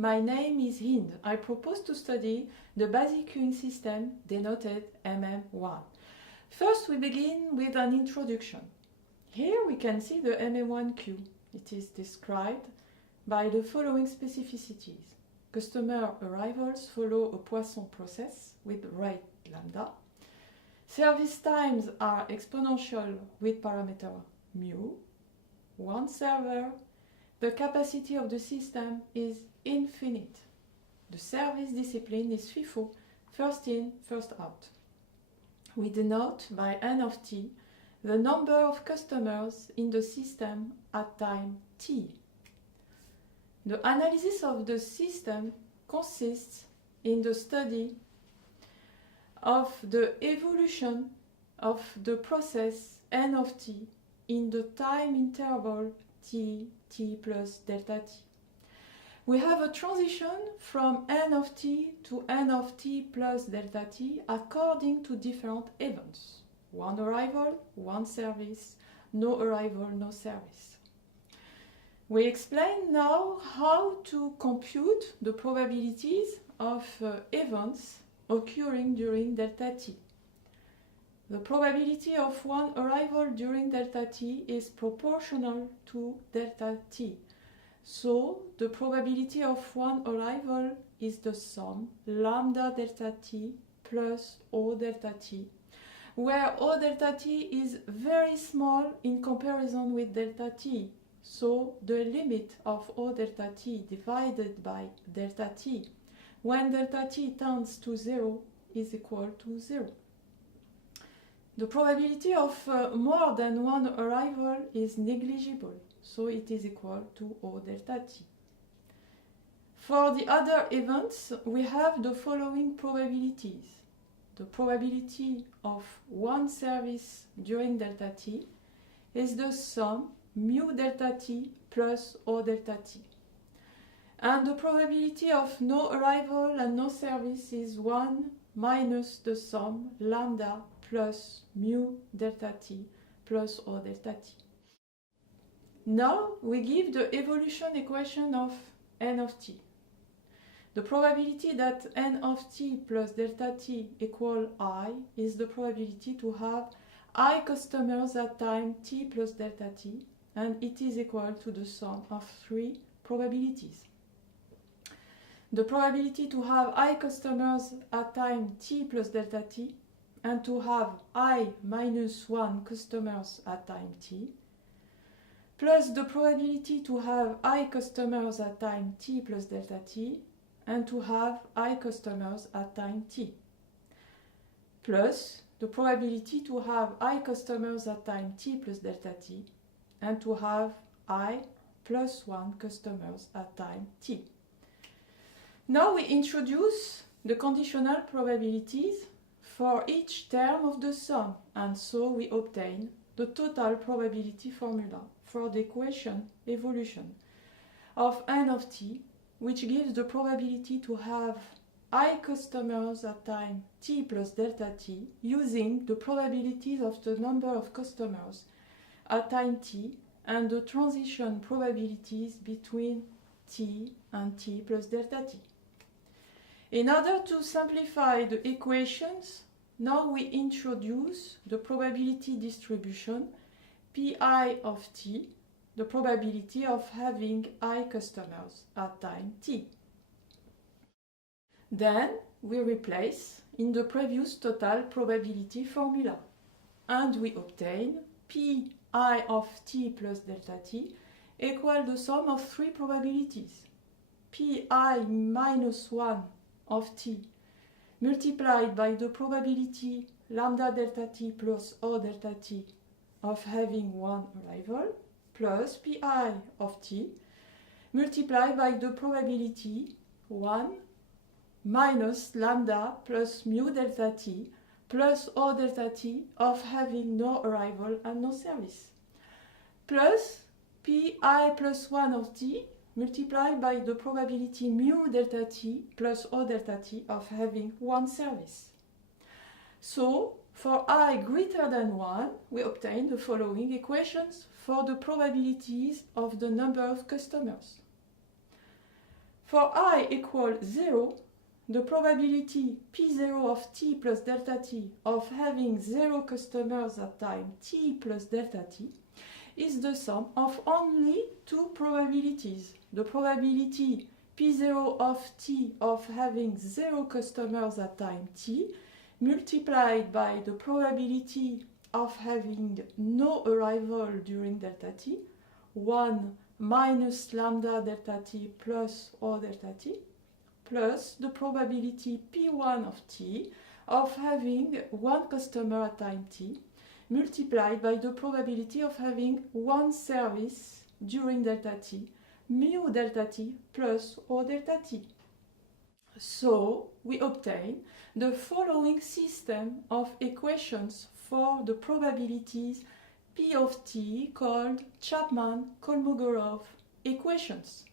my name is Hind. I propose to study the basic queuing system denoted MM1. First, we begin with an introduction. Here we can see the MM1 queue. It is described by the following specificities. Customer arrivals follow a Poisson process with rate lambda. Service times are exponential with parameter mu. One server. The capacity of the system is infinite. The service discipline is FIFO, first in, first out. We denote by N of t the number of customers in the system at time t. The analysis of the system consists in the study of the evolution of the process N of t in the time interval t plus delta t. We have a transition from N of t to N of t plus delta t according to different events. One arrival, one service, no arrival, no service. We explain now how to compute the probabilities of events occurring during delta t. The probability of one arrival during delta t is proportional to delta t. So, the probability of one arrival is the sum lambda delta t plus O delta t, where O delta t is very small in comparison with delta t. So, the limit of O delta t divided by delta t when delta t tends to 0 is equal to 0. The probability of more than one arrival is negligible, so it is equal to O delta t. For the other events, we have the following probabilities. The probability of one service during delta t is the sum mu delta t plus O delta t. And the probability of no arrival and no service is 1 minus the sum lambda plus mu delta t plus O delta t. Now we give the evolution equation of N of t. The probability that N of t plus delta t equal I is the probability to have I customers at time t plus delta t, and it is equal to the sum of three probabilities. The probability to have I customers at time t plus delta t and to have I minus 1 customers at time t, plus the probability to have I customers at time t plus delta t and to have I customers at time t, plus the probability to have I customers at time t plus delta t and to have I plus 1 customers at time t. Now we introduce the conditional probabilities for each term of the sum, and so we obtain the total probability formula for the equation evolution of N of t, which gives the probability to have I customers at time t plus delta t using the probabilities of the number of customers at time t and the transition probabilities between t and t plus delta t. In order to simplify the equations, now we introduce the probability distribution Pi of t, the probability of having I customers at time t. Then we replace in the previous total probability formula, and we obtain Pi of t plus delta t equal the sum of three probabilities. Pi minus 1 of t multiplied by the probability lambda delta t plus O delta t of having one arrival plus Pi of t multiplied by the probability 1 minus lambda plus mu delta t plus O delta t of having no arrival and no service, plus Pi plus 1 of t multiplied by the probability mu delta t plus O delta t of having one service. So, for I greater than 1, we obtain the following equations for the probabilities of the number of customers. For I equal 0, the probability P0 of t plus delta t of having 0 customers at time t plus delta t is the sum of only two probabilities. The probability P0 of t of having 0 customers at time t multiplied by the probability of having no arrival during delta t, 1 minus lambda delta t plus O delta t, plus the probability P1 of t of having one customer at time t, multiplied by the probability of having one service during delta t, mu delta t plus O delta t. So we obtain the following system of equations for the probabilities P of t called Chapman-Kolmogorov equations.